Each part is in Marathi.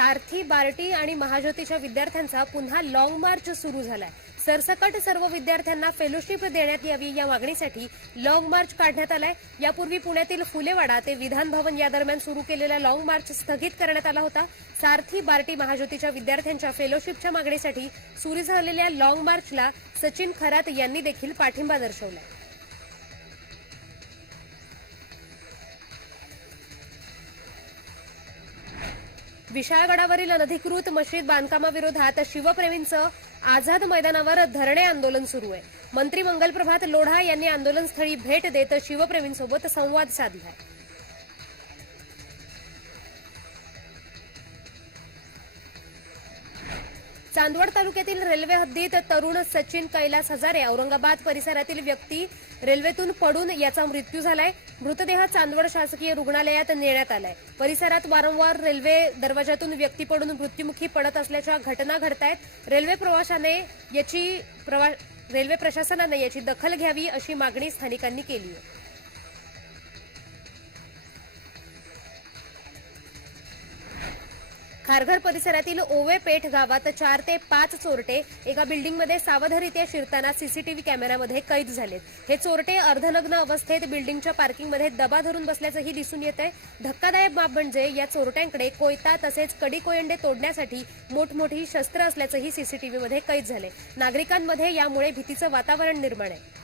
सारथी बार्टी आणि महाज्योतीच्या विद्यार्थ्यांचा पुन्हा लॉंग मार्च सुरू झालाय. सरसकट सर्व विद्यार्थ्यांना फेलोशिप देण्यात यावी या मागणीसाठी लॉंग मार्च काढण्यात आलाय. यापूर्वी पुण्यातील फुलेवाडा ते विधान भवन या दरम्यान सुरू केलेला लॉंग मार्च स्थगित करण्यात आला होता. सारथी बार्टी महाज्योतीच्या विद्यार्थ्यांच्या फेलोशिपच्या मागणीसाठी सुरू झालेल्या लॉंग मार्चला सचिन खरात यांनी देखील पाठिंबा दर्शवला विशाळगडावरील अनधिकृत मशीद बांधकामाविरोधात शिवप्रेमींचं आझाद मैदानावर धरणे आंदोलन सुरू आहे. मंत्री मंगलप्रभात लोढा यांनी आंदोलनस्थळी भेट देत शिवप्रेमींसोबत संवाद साधला चांदवड तालुक्यातील रेल्वे हद्दीत तरुण सचिन कैलास हजारे औरंगाबाद परिसरातील व्यक्ती रेल्वेतून पडून याचा मृत्यू झालाय. मृतदेह चांदवड शासकीय रुग्णालयात नेण्यात आलाय. परिसरात वारंवार रेल्वे दरवाजातून व्यक्ती पडून मृत्युमुखी पडत असल्याच्या घटना घडतायत. रेल्वे प्रवाशाने याची प्रवा- रेल्वे प्रशासनाने याची दखल घ्यावी अशी मागणी स्थानिकांनी केली आहे. खारघर परिसरातील ओवे पेठ गावात चार ते पाच चोरटे एका बिल्डिंगमध्ये सावधरित्या शिरताना सीसीटीव्ही कॅमेऱ्यामध्ये कैद झालेत. हे चोरटे अर्धनग्न अवस्थेत बिल्डिंगच्या पार्किंगमध्ये दबा धरून बसल्याचंही दिसून येत आहे धक्कादायक बाब म्हणजे या चोरट्यांकडे कोयता तसेच कडी कोयंडे तोडण्यासाठी मोठमोठी शस्त्र असल्याचंही सीसीटीव्हीमध्ये कैद झाले नागरिकांमध्ये यामुळे भीतीचं वातावरण निर्माण आहे.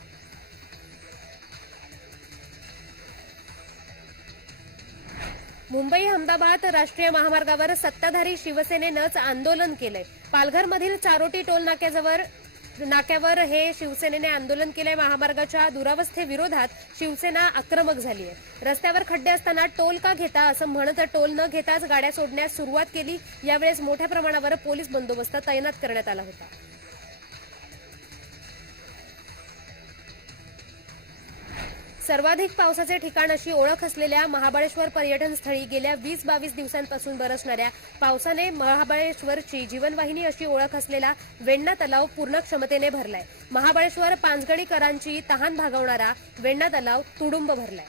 मुंबई अहमदाबाद राष्ट्रीय महामार्गावर सत्ताधारी शिवसेनेनंच आंदोलन केलंय. पालघरमधील चारोटी टोल नाक्याजवळ नाक्यावर हे शिवसेनेने आंदोलन केलंय. महामार्गाच्या दुरावस्थेविरोधात शिवसेना आक्रमक झाली आहे रस्त्यावर खड्डे असताना टोल का घेता असं म्हणत टोल न घेताच गाड्या सोडण्यास सुरुवात केली. यावेळेस मोठ्या प्रमाणावर पोलीस बंदोबस्त तैनात करण्यात आला होता. सर्वाधिक पावसाचे ठिकाण अशी ओळख असलेल्या महाबळेश्वर पर्यटन स्थळी गेल्या वीस बावीस दिवसांपासून बरसणाऱ्या पावसाने महाबळेश्वरची जीवनवाहिनी अशी ओळख असलेला वेण्णा तलाव पूर्ण क्षमतेने भरलाय. महाबळेश्वर पाचगणीकरांची तहान भागवणारा वेण्णा तलाव तुडुंब भरलाय.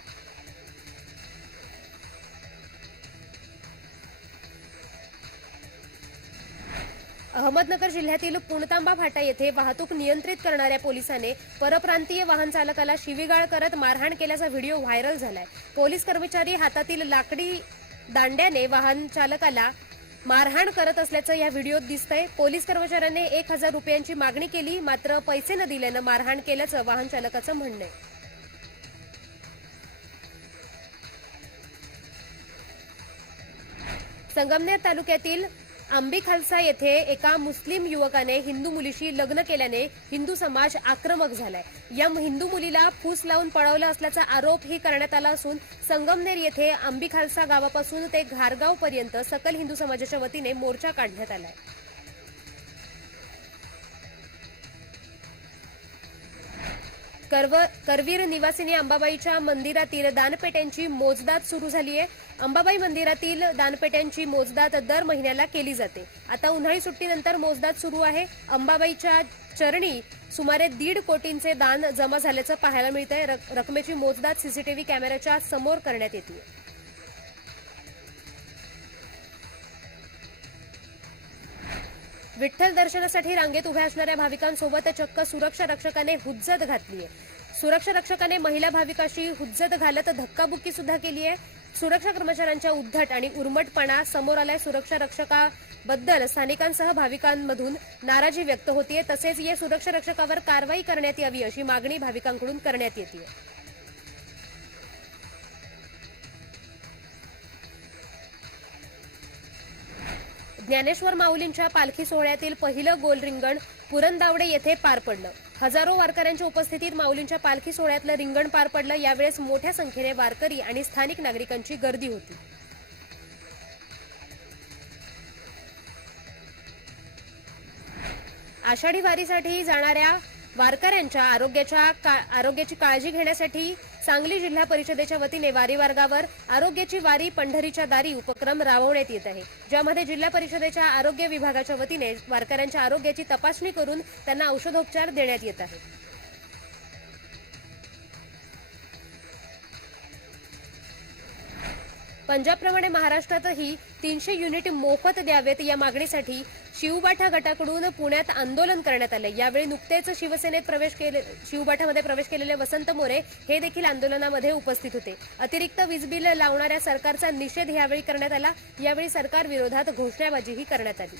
अहमदनगर जिल्ह्यातील पुणतांबा फाटा येथे वाहतूक नियंत्रित करणाऱ्या पोलिसाने परप्रांतीय वाहन चालकाला शिवीगाळ करत मारहाण केल्याचा व्हिडिओ व्हायरल झालाय. पोलीस कर्मचारी हातातील लाकडी दांड्याने वाहन चालकाला मारहाण करत असल्याचं या व्हिडिओत दिसतंय. पोलीस कर्मचाऱ्याने एक हजार रुपयांची मागणी केली मात्र पैसे न दिल्यानं मारहाण केल्याचं वाहन चालकाचं म्हणणं आहे. संगमनेर तालुक्यातील आंबे खालसा येथे एका मुस्लिम युवकाने हिंदू मुलीशी लग्न केल्याने हिंदू समाज आक्रमक झालाय. या हिंदू मुलीला फूस लावून पळवलं असल्याचा आरोपही करण्यात आला असून संगमनेर येथे आंबी खालसा गावापासून ते घारगाव पर्यंत सकल हिंदू समाजाच्या वतीने मोर्चा काढण्यात आलाय. कर्व करवीर निवासिनी अंबाबाईच्या मंदिरातील दानपेट्यांची मोजदाद सुरू झाली आहे. अंबाबाई मंदिरातील दानपेट्यांची मोजदाद दर महिन्याला केली जाते. आता उन्हाळी सुट्टीनंतर मोजदाद सुरू आहे. अंबाबाईच्या चरणी सुमारे दीड कोटींचे दान जमा झाल्याचं पाहायला मिळत आहे रकमेची मोजदाद सीसीटीव्ही कॅमेऱ्याच्या समोर करण्यात येते विठ्ठल दर्शनासाठी रांगेत उभ्या असणाऱ्या भाविकांसोबत चक्क सुरक्षा रक्षकाने हुज्जत घातली आहे सुरक्षा रक्षकाने महिला भाविकाशी हुज्जत घालत धक्काबुक्की सुद्धा केली आहे सुरक्षा कर्मचाऱ्यांच्या उद्धट आणि उर्मटपणा समोर आलाय. सुरक्षा रक्षकाबद्दल स्थानिकांसह भाविकांमधून नाराजी व्यक्त होतीये. तसेच या सुरक्षा रक्षकावर कारवाई करण्यात यावी अशी मागणी भाविकांकडून करण्यात येते ज्ञानेश्वर माऊलींच्या पालखी सोहळ्यातील पहिलं गोल रिंगण पुरंदावडे येथे पार पडलं. हजारो वारकऱ्यांच्या उपस्थितीत माऊलींच्या पालखी सोहळ्यातलं रिंगण पार पडलं. यावेळेस मोठ्या संख्येने वारकरी आणि स्थानिक नागरिकांची गर्दी होती. आषाढी वारीसाठी जाणाऱ्या वारकऱ्यांच्या आरोग्याच्या आरोग्याची काळजी घेण्यासाठी सांगली जिल्हा परिषदेच्या वतीने वारी वर्गावर आरोग्याची वारी पंढरीच्या दारी उपक्रम राबवण्यात येत आहे. ज्यामध्ये जिल्हा परिषदेच्या आरोग्य विभागाच्या वतीने वारकऱ्यांच्या आरोग्याची तपासणी करून त्यांना औषधोपचार देण्यात येत आहे पंजाबप्रमाणे महाराष्ट्रातही तीनशे युनिट मोफत द्यावेत या मागणीसाठी शिवबाठा गटाकडून पुण्यात आंदोलन करण्यात आलं यावेळी नुकतेच शिवसेनेत प्रवेश केले शिवबाठामध्ये प्रवेश केलेले वसंत मोरे हे देखील आंदोलनामध्ये उपस्थित होते. अतिरिक्त वीज बिल लावणाऱ्या सरकारचा निषेध यावेळी करण्यात आला. यावेळी सरकार विरोधात घोषणाबाजीही करण्यात आली.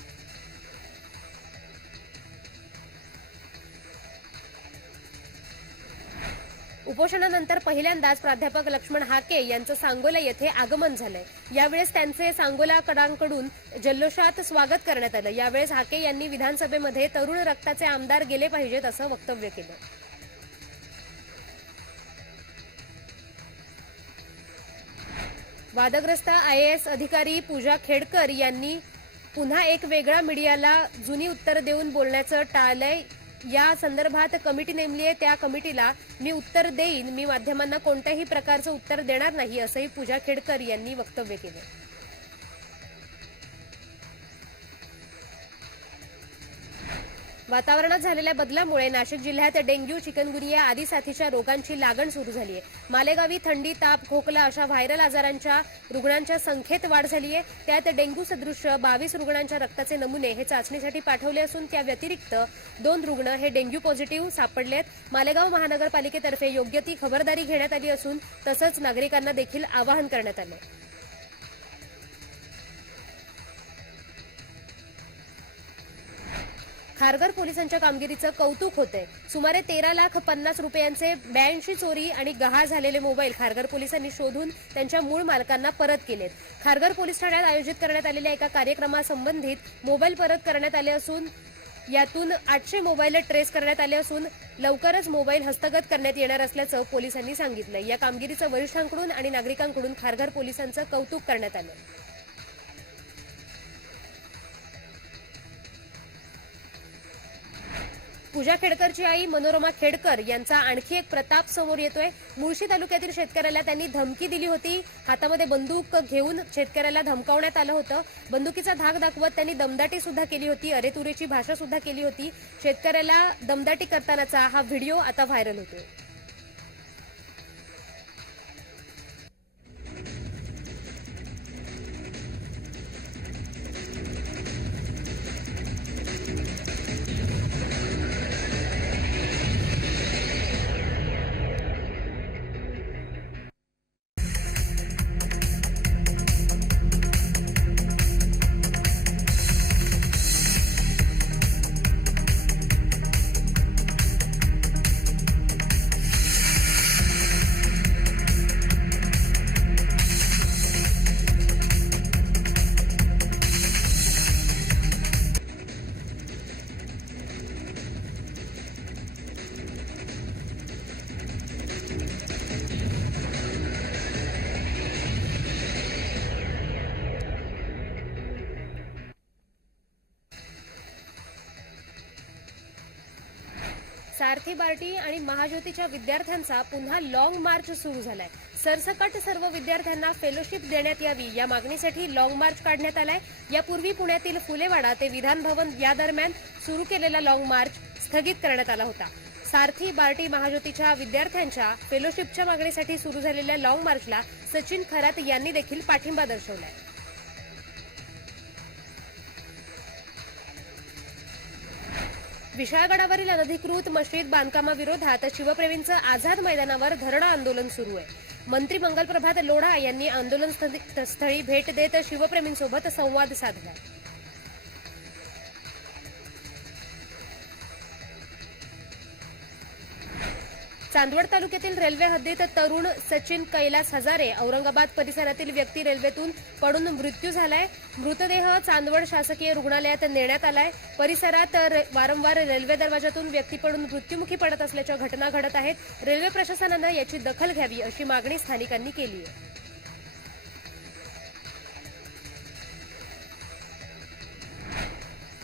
उपोषणानंतर पहिल्यांदाच प्राध्यापक लक्ष्मण हाके यांचं सांगोला येथे आगमन झालंय. यावेळेस त्यांचे सांगोलाकरांकडून जल्लोषात स्वागत करण्यात आलं. यावेळेस हाके यांनी विधानसभेमध्ये तरुण रक्ताचे आमदार गेले पाहिजेत असं वक्तव्य केलं. वादग्रस्त आय एस अधिकारी पूजा खेडकर यांनी पुन्हा एक वेगळा मीडियाला जुनी उत्तर देऊन बोलण्याचं टाळलंय. या संदर्भात कमिटी नेमली आहे. त्या कमिटीला मी उत्तर देईन. मी माध्यमांना कोणत्याही प्रकारचं उत्तर देणार नाही असंही पूजा खेडकर यांनी वक्तव्य केलं. वातावरणात झालेल्या बदलामुळे नाशिक जिल्ह्यात डेंग्यू चिकनगुनिया आदी साथीच्या रोगांची लागण सुरू झाली आहे. मालेगावी थंडी ताप खोकला अशा व्हायरल आजारांच्या रुग्णांच्या संख्येत वाढ झाली आहे. त्यात डेंग्यू सदृश बावीस रुग्णांच्या रक्ताचे नमुने हे चाचणीसाठी पाठवले असून त्या व्यतिरिक्त दोन रुग्ण हे डेंग्यू पॉझिटिव्ह सापडले आहेत. मालेगाव महानगरपालिकेतर्फे योग्य ती खबरदारी घेण्यात आली असून तसंच नागरिकांना देखील आवाहन करण्यात आलं खारघर पोलिसांच्या कामगिरीचं कौतुक होतंय. सुमारे तेरा लाख पन्नास रुपयांचे ब्याऐंशी चोरी आणि गहाळ झालेले मोबाईल खारघर पोलिसांनी शोधून त्यांच्या मूळ मालकांना परत केलेत. खारघर पोलीस ठाण्यात आयोजित करण्यात आलेल्या एका कार्यक्रमासंबंधित मोबाईल परत करण्यात आले असून यातून आठशे मोबाईल ट्रेस करण्यात आले असून लवकरच मोबाईल हस्तगत करण्यात येणार असल्याचं पोलिसांनी सांगितलं या कामगिरीचं वरिष्ठांकडून आणि नागरिकांकडून खारघर पोलिसांचं कौतुक करण्यात आलं. पूजा खेडकरची आई मनोरमा खेडकर यांचा आणखी एक प्रताप समोर येतोय. मुळशी तालुक्यातील शेतकऱ्याला त्यांनी धमकी दिली होती. हातामध्ये बंदूक घेऊन शेतकऱ्याला धमकावण्यात आलं होतं. बंदुकीचा धाक दाखवत त्यांनी दमदाटी सुद्धा केली होती. अरेतुरेची भाषा सुद्धा केली होती. शेतकऱ्याला दमदाटी करतानाचा हा व्हिडिओ आता व्हायरल होतोय. सारथी बार्टी आणि महाज्योतीच्या विद्यार्थ्यांचा पुन्हा लॉंग मार्च सुरू झालाय. सरसकट सर्व विद्यार्थ्यांना फेलोशिप देण्यात यावी या मागणीसाठी लॉंग मार्च काढण्यात आलाय. यापूर्वी पुण्यातील फुलेवाडा ते विधान भवन या दरम्यान सुरू केलेला लॉंग मार्च स्थगित करण्यात आला होता. सारथी बार्टी महाज्योतीच्या विद्यार्थ्यांच्या फेलोशिपच्या मागणीसाठी सुरू झालेल्या लॉंग मार्चला सचिन खरात यांनी देखील पाठिंबा दर्शवलाय. विशाळगडावरील अनधिकृत मशीद बांधकामाविरोधात शिवप्रेमींचं आझाद मैदानावर धरणं आंदोलन सुरू आहे. मंत्री मंगलप्रभात लोढा यांनी आंदोलन स्थळी- स्थळी भेट देत शिवप्रेमींसोबत संवाद साधला. चांदवड तालुक्यातील रेल्वे हद्दीत तरुण सचिन कैलास हजारे औरंगाबाद परिसरातील व्यक्ती रेल्वेतून पडून मृत्यू झालाय. मृतदेह चांदवड शासकीय रुग्णालयात नेण्यात आलाय. परिसरात रे- वारंवार रेल्वे दरवाजातून व्यक्ती पडून मृत्युमुखी पडत असल्याच्या घटना घडत आहेत. रेल्वे प्रशासनानं याची दखल घ्यावी अशी मागणी स्थानिकांनी केली आहे.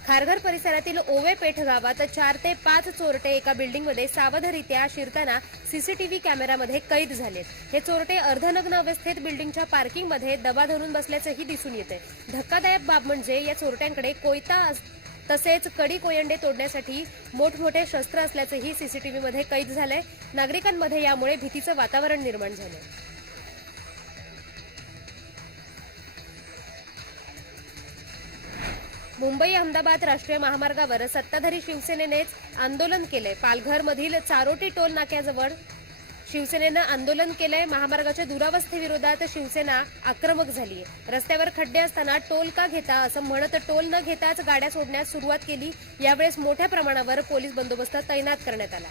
खारघर परिसरातील ओवे पेठ गावात चार ते पाच चोरटे एका बिल्डिंगमध्ये सावधरित्या शिरताना सीसीटीव्ही कॅमेरामध्ये कैद झालेत हे चोरटे अर्धनग्न अवस्थेत बिल्डिंगच्या पार्किंगमध्ये दबा धरून बसल्याचंही दिसून येते धक्कादायक बाब म्हणजे या चोरट्यांकडे कोयता अस- तसेच कडी कोयंडे तोडण्यासाठी मोठमोठे शस्त्र असल्याचंही सीसीटीव्हीमध्ये कैद झालंय. नागरिकांमध्ये यामुळे भीतीचं वातावरण निर्माण झालंय. मुंबई अहमदाबाद राष्ट्रीय महामार्गावर सत्ताधारी शिवसेनेनेच आंदोलन केलंय. पालघरमधील चारोटी टोल नाक्याजवळ शिवसेनेनं आंदोलन केलंय. महामार्गाच्या दुरावस्थेविरोधात शिवसेना आक्रमक झालीय. रस्त्यावर खड्डे असताना टोल का घेता असं म्हणत टोल न घेताच गाड्या सोडण्यास सुरुवात केली. यावेळेस मोठ्या प्रमाणावर पोलीस बंदोबस्त तैनात करण्यात आला.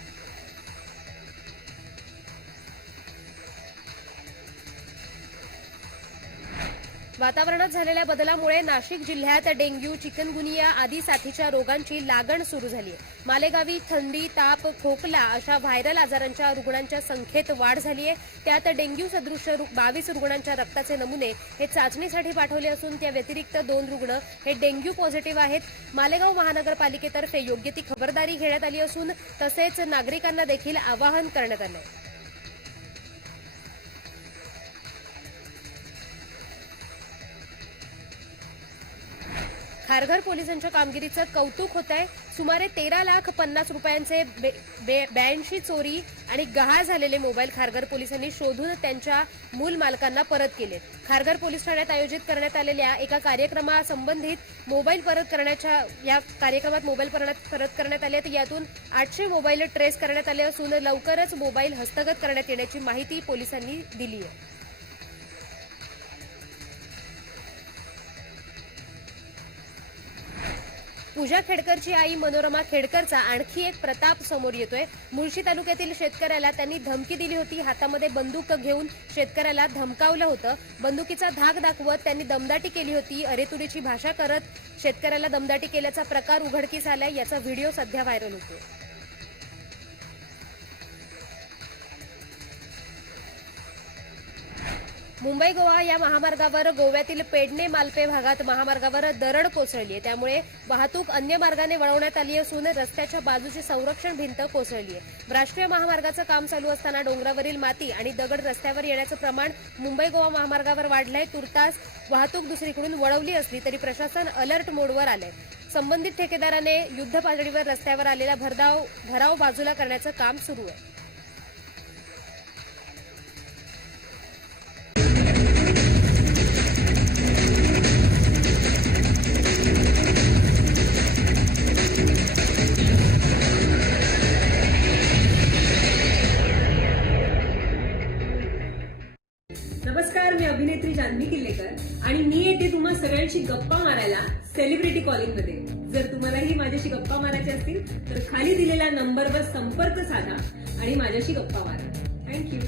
वातावरणात झालेल्या बदलामुळे नाशिक जिल्ह्यात डेंग्यू चिकनगुनिया आदी साथीच्या रोगांची लागण सुरू झाली आहे. मालेगावी थंडी ताप खोकला अशा व्हायरल आजारांच्या रुग्णांच्या संख्येत वाढ झाली आहे. त्यात डेंग्यू सदृश बावीस रुग्णांच्या रक्ताचे नमुने हे चाचणीसाठी पाठवले असून त्या व्यतिरिक्त दोन रुग्ण हे डेंग्यू पॉझिटिव्ह आहेत. मालेगाव महानगरपालिकेतर्फे योग्य ती खबरदारी घेण्यात आली असून तसेच नागरिकांना देखील आवाहन करण्यात आलं खारघर पोलिसांच्या कामगिरीचं कौतुक होत आहे सुमारे तेरा लाख पन्नास रुपयांचे ब्याऐंशी चोरी आणि गहाळ झालेले मोबाईल खारघर पोलिसांनी शोधून त्यांच्या मूल मालकांना परत केले खारघर पोलीस ठाण्यात आयोजित करण्यात आलेल्या एका कार्यक्रमासंबंधित मोबाईल परत करण्याच्या या कार्यक्रमात मोबाईल परत परत करण्यात आले आहेत. यातून आठशे मोबाईल ट्रेस करण्यात आले असून लवकरच मोबाईल हस्तगत करण्यात येण्याची माहिती पोलिसांनी दिली आहे. पूजा खेडकरची आई मनोरमा खेडकरचा आणखी एक प्रताप समोर येतोय. मुळशी तालुक्यातील शेतकऱ्याला त्यांनी धमकी दिली होती. हातामध्ये बंदूक घेऊन शेतकऱ्याला धमकावलं होतं. बंदुकीचा धाक दाखवत त्यांनी दमदाटी केली होती. अरेतुरीची भाषा करत शेतकऱ्याला दमदाटी केल्याचा प्रकार उघडकीस आलाय. याचा व्हिडिओ सध्या व्हायरल होतो मुंबई गोवा या महामार्गावर गोव्यातील पेडणे मालपे भागात महामार्गावर दरड कोसळली आहे. त्यामुळे वाहतूक अन्य मार्गाने वळवण्यात आली असून रस्त्याच्या बाजूची संरक्षण भिंत कोसळली आहे. राष्ट्रीय महामार्गाचं काम चालू असताना डोंगरावरील माती आणि दगड रस्त्यावर येण्याचं प्रमाण मुंबई गोवा महामार्गावर वाढलंय. तुर्तास वाहतूक दुसरीकडून वळवली असली तरी प्रशासन अलर्ट मोडवर आलंय. संबंधित ठेकेदाराने युद्ध पातळीवर रस्त्यावर आलेला भरधाव भराव बाजूला करण्याचं काम सुरू आहे. कॉलिंगमध्ये. जर तुम्हालाही माझ्याशी गप्पा मारायच्या असतील तर खाली दिलेल्या नंबरवर संपर्क साधा आणि माझ्याशी गप्पा मारा. थँक्यू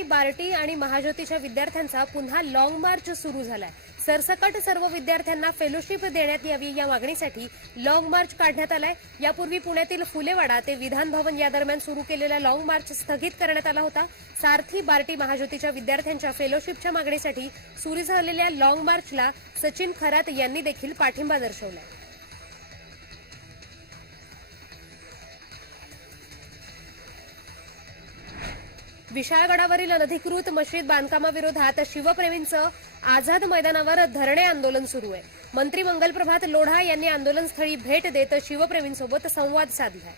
सारथी बार्टी आणि महाज्योतीच्या विद्यार्थ्यांचा पुन्हा लॉंग मार्च सुरू झालाय. सरसकट सर्व विद्यार्थ्यांना फेलोशिप देण्यात यावी या मागणीसाठी लॉंग मार्च काढण्यात आलाय. यापूर्वी पुण्यातील फुलेवाडा ते विधान भवन या दरम्यान सुरू केलेला लॉंग मार्च स्थगित करण्यात आला होता. सारथी बार्टी महाज्योतीच्या विद्यार्थ्यांच्या फेलोशिपच्या मागणीसाठी सुरू झालेल्या लॉंग मार्चला सचिन खरात यांनी देखील पाठिंबा दर्शवलाय. विशाळगडावरील अनधिकृत मशीद बांधकामाविरोधात शिवप्रेमींचं आझाद मैदानावर धरणे आंदोलन सुरू आहे. मंत्री मंगलप्रभात लोढा यांनी आंदोलनस्थळी भेट देत शिवप्रेमींसोबत संवाद साधला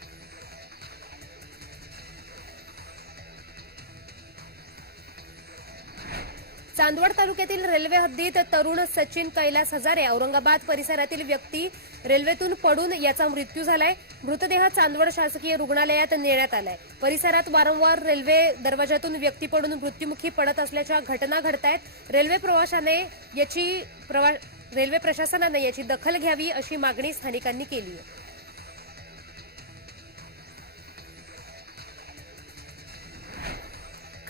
चांदवड तालुक्यातील रेल्वे हद्दीत तरुण सचिन कैलास हजारे औरंगाबाद परिसरातील व्यक्ती रेल्वेतून पडून याचा मृत्यू झालाय. मृतदेह चांदवड शासकीय रुग्णालयात नेण्यात आलाय. परिसरात वारंवार रेल्वे दरवाजातून व्यक्ती पडून मृत्युमुखी पडत असल्याच्या घटना घडतायत. रेल्वे प्रवाशाने याची प्रवा- रेल्वे प्रशासनाने याची दखल घ्यावी अशी मागणी स्थानिकांनी केली आहे.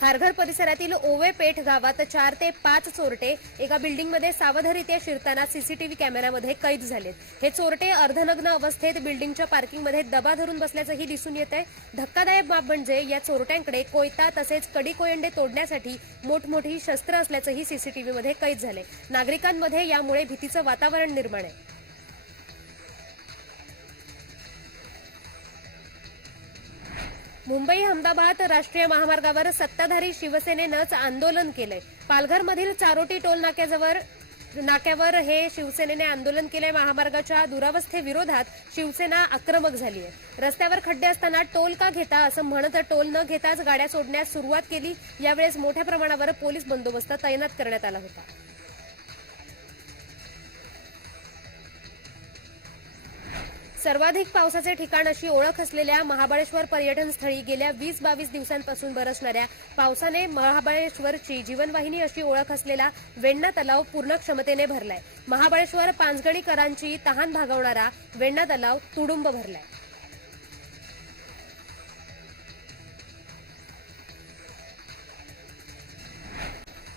खारघर परिसरातील ओवे पेठ गावात चार ते पाच चोरटे एका बिल्डिंगमध्ये सावधरित्या शिरताना सीसीटीव्ही कॅमेऱ्यामध्ये कैद झालेत. हे चोरटे अर्धनग्न अवस्थेत बिल्डिंगच्या पार्किंगमध्ये दबा धरून बसल्याचंही दिसून येत आहे धक्कादायक बाब म्हणजे या चोरट्यांकडे कोयता तसेच कडी कोयंडे तोडण्यासाठी मोठमोठी शस्त्र असल्याचंही सीसीटीव्हीमध्ये कैद झाले नागरिकांमध्ये यामुळे भीतीचं वातावरण निर्माण आहे. मुंबई अहमदाबाद राष्ट्रीय महामार्गावर सत्ताधारी शिवसेनेनंच आंदोलन केलंय. पालघरमधील चारोटी टोल नाक्याजवळ नाक्यावर हे शिवसेनेने आंदोलन केलंय. महामार्गाच्या दुरावस्थेविरोधात शिवसेना आक्रमक झाली आहे. रस्त्यावर खड्डे असताना टोल का घेता असं म्हणत टोल न घेताच गाड्या सोडण्यास सुरुवात केली. यावेळेस मोठ्या प्रमाणावर पोलीस बंदोबस्त तैनात करण्यात आला होता. सर्वाधिक पावसाचे ठिकाण अशी ओळख असलेल्या महाबळेश्वर पर्यटन स्थळी गेल्या वीस बावीस दिवसांपासून बरसणाऱ्या पावसाने महाबळेश्वरची जीवनवाहिनी अशी ओळख असलेला वेण्णा तलाव पूर्ण क्षमतेने भरलाय. महाबळेश्वर पाचगणीकरांची तहान भागवणारा वेण्णा तलाव तुडुंब भरलाय.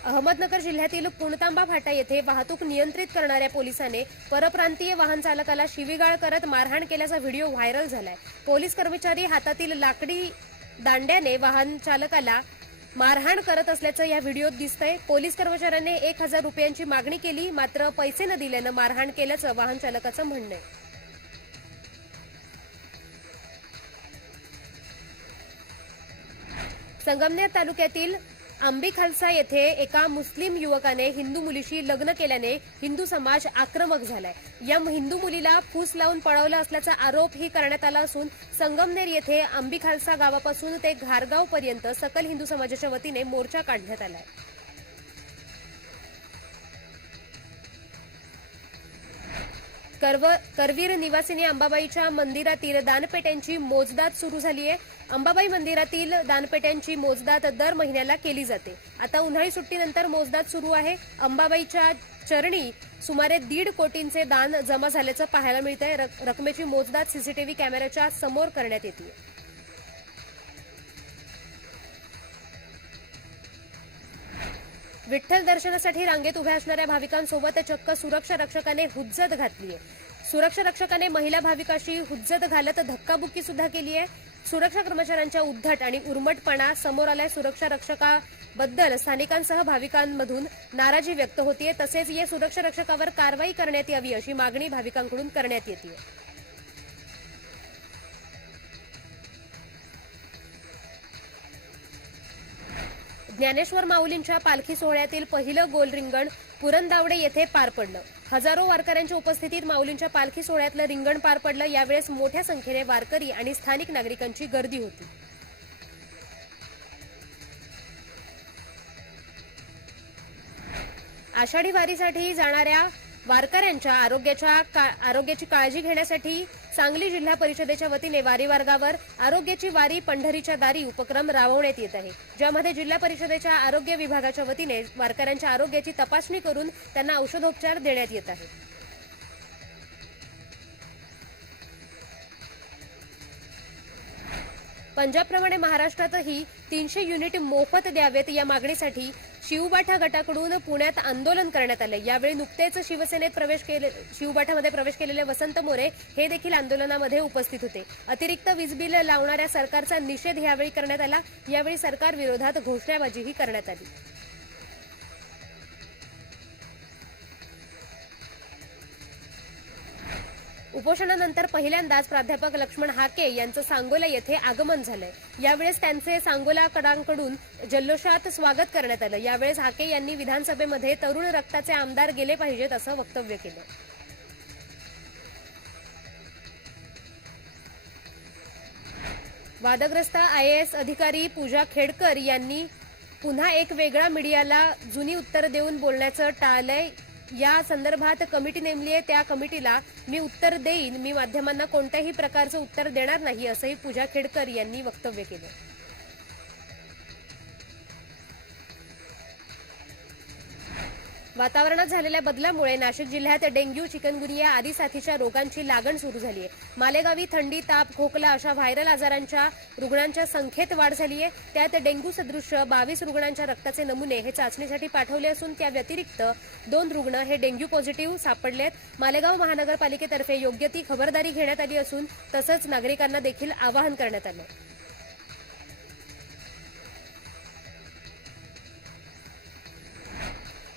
अहमदनगर जिल्ह्यातील पुणतांबा फाटा येथे वाहतूक नियंत्रित करणाऱ्या पोलिसाने परप्रांतीय वाहन चालकाला शिवीगाळ करत मारहाण केल्याचा व्हिडिओ व्हायरल झालाय. पोलीस कर्मचारी हातातील लाकडी दांड्याने वाहन चालकाला मारहाण करत असल्याचं या व्हिडिओत दिसतंय. पोलीस कर्मचाऱ्याने एक हजार रुपयांची मागणी केली मात्र पैसे न दिल्यानं मारहाण केल्याचं वाहन चालकाचं म्हणणं आहे. संगमनेर तालुक्यातील आंबी खालसा येथे एका मुस्लिम युवकाने हिंदू मुलीशी लग्न केल्याने हिंदू समाज आक्रमक झालाय. या हिंदू मुलीला फूस लावून पळवलं असल्याचा आरोपही करण्यात आला असून संगमनेर येथे आंबी खालसा गावापासून ते घारगाव पर्यंत सकल हिंदू समाजाच्या वतीने मोर्चा काढण्यात आलाय. करव करवीर निवासिनी अंबाबाईच्या मंदिरातील दानपेट्यांची मोजदाद सुरू झाली आहे. अंबाबाई मंदिरातील दानपेट्यांची मोजदाद दर महिन्याला केली जाते. आता उन्हाळी सुट्टीनंतर मोजदाद सुरू आहे. अंबाबाईच्या चरणी सुमारे दीड कोटींचे दान जमा झाल्याचं पाहायला मिळत रक- रकमेची मोजदाद सीसीटीव्ही कॅमेऱ्याच्या समोर करण्यात येते. विठ्ठल दर्शनासाठी रांगेत उभ्या असणाऱ्या भाविकांसोबत चक्क सुरक्षा रक्षकाने हुज्जत घातली आहे. सुरक्षा रक्षकाने महिला भाविकाशी हुज्जत घालत धक्काबुक्की सुद्धा केली आहे. सुरक्षा कर्मचाऱ्यांच्या उद्धट आणि उर्मटपणा समोर आलाय. सुरक्षा रक्षकाबद्दल स्थानिकांसह भाविकांमधून नाराजी व्यक्त होतीये. तसेच या सुरक्षा रक्षकावर कारवाई करण्यात यावी अशी मागणी भाविकांकडून करण्यात येते ज्ञानेश्वर माऊलींच्या पालखी सोहळ्यातील पहिलं गोल रिंगण पुरंदावडे येथे पार पडलं. हजारो वारकऱ्यांच्या उपस्थितीत माऊलींच्या पालखी सोहळ्यातलं रिंगण पार पडलं. यावेळेस मोठ्या संख्येने वारकरी आणि स्थानिक नागरिकांची गर्दी होती. आषाढी वारीसाठी जाणाऱ्या वारकऱ्यांच्या आरोग्याच्या का- आरोग्याची काळजी घेण्यासाठी सांगली जिल्हा परिषदेच्या वतीने वारी वर्गावर आरोग्याची वारी पंढरीच्या दारी उपक्रम राबवण्यात येत आहे. ज्यामध्ये जिल्हा परिषदेच्या आरोग्य विभागाच्या वतीने वारकऱ्यांच्या आरोग्याची तपासणी करून त्यांना औषधोपचार देण्यात येत आहे पंजाबप्रमाणे महाराष्ट्रातही तीनशे युनिट मोफत द्यावेत या मागणीसाठी शिवबाठा गटाकडून पुण्यात आंदोलन करण्यात आलं यावेळी नुकतेच शिवसेनेत प्रवेश केले शिवबाठामध्ये प्रवेश केलेले वसंत मोरे हे देखील आंदोलनामध्ये उपस्थित होते. अतिरिक्त वीज बिल लावणाऱ्या सरकारचा निषेध यावेळी करण्यात आला. यावेळी सरकार विरोधात घोषणाबाजीही करण्यात आली. उपोषणानंतर पहिल्यांदाच प्राध्यापक लक्ष्मण हाके यांचं सांगोला येथे आगमन झालंय. यावेळेस त्यांचे सांगोलाकरांकडून जल्लोषात स्वागत करण्यात आलं. यावेळेस हाके यांनी विधानसभेमध्ये तरुण रक्ताचे आमदार गेले पाहिजेत असं वक्तव्य केलं. वादग्रस्त आय एस अधिकारी पूजा खेडकर यांनी पुन्हा एक वेगळा मीडियाला जुनी उत्तर देऊन बोलण्याचं टाळलंय. या संदर्भात कमिटी नेमली आहे. त्या कमिटीला मी उत्तर देईन. मी माध्यमांना कोणत्याही प्रकारचं उत्तर देणार नाही असंही पूजा खेडकर यांनी वक्तव्य केलं. वातावरणात झालेल्या बदलामुळे नाशिक जिल्ह्यात डेंग्यू चिकनगुनिया आदी साथीच्या रोगांची लागण सुरू झाली आहे. मालेगावी थंडी ताप खोकला अशा व्हायरल आजारांच्या रुग्णांच्या संख्येत वाढ झाली आहे. त्यात डेंग्यू सदृश बावीस रुग्णांच्या रक्ताचे नमुने हे चाचणीसाठी पाठवले असून त्या व्यतिरिक्त दोन रुग्ण हे डेंग्यू पॉझिटिव्ह सापडले आहेत. मालेगाव महानगरपालिकेतर्फे योग्य ती खबरदारी घेण्यात आली असून तसंच नागरिकांना देखील आवाहन करण्यात आलं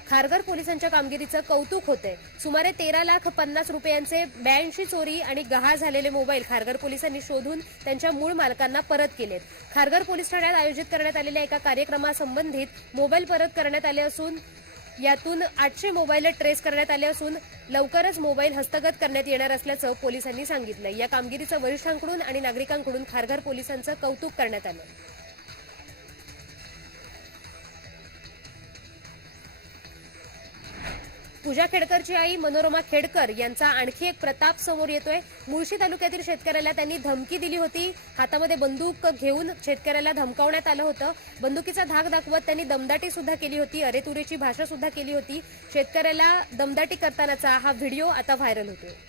खारघर पोलिसांच्या कामगिरीचं कौतुक होतंय. सुमारे तेरा लाख पन्नास रुपयांचे ब्याऐंशी चोरी आणि गहाळ झालेले मोबाईल खारघर पोलिसांनी शोधून त्यांच्या मूळ मालकांना परत केलेत. खारघर पोलीस ठाण्यात आयोजित करण्यात आलेल्या एका कार्यक्रमासंबंधित मोबाईल परत करण्यात आले असून यातून आठशे मोबाईल ट्रेस करण्यात आले असून लवकरच मोबाईल हस्तगत करण्यात येणार असल्याचं पोलिसांनी सांगितलं या कामगिरीचं वरिष्ठांकडून आणि नागरिकांकडून खारघर पोलिसांचं कौतुक करण्यात आलं. पूजा खेडकरची आई मनोरमा खेडकर यांचा आणखी एक प्रताप समोर येतोय. मुळशी तालुक्यातील शेतकऱ्याला त्यांनी धमकी दिली होती. हातामध्ये बंदूक घेऊन शेतकऱ्याला धमकावण्यात आलं होतं. बंदुकीचा धाक दाखवत त्यांनी दमदाटी सुद्धा केली होती. अरेतुरेची भाषा सुद्धा केली होती. शेतकऱ्याला दमदाटी करतानाचा हा व्हिडिओ आता व्हायरल होतोय.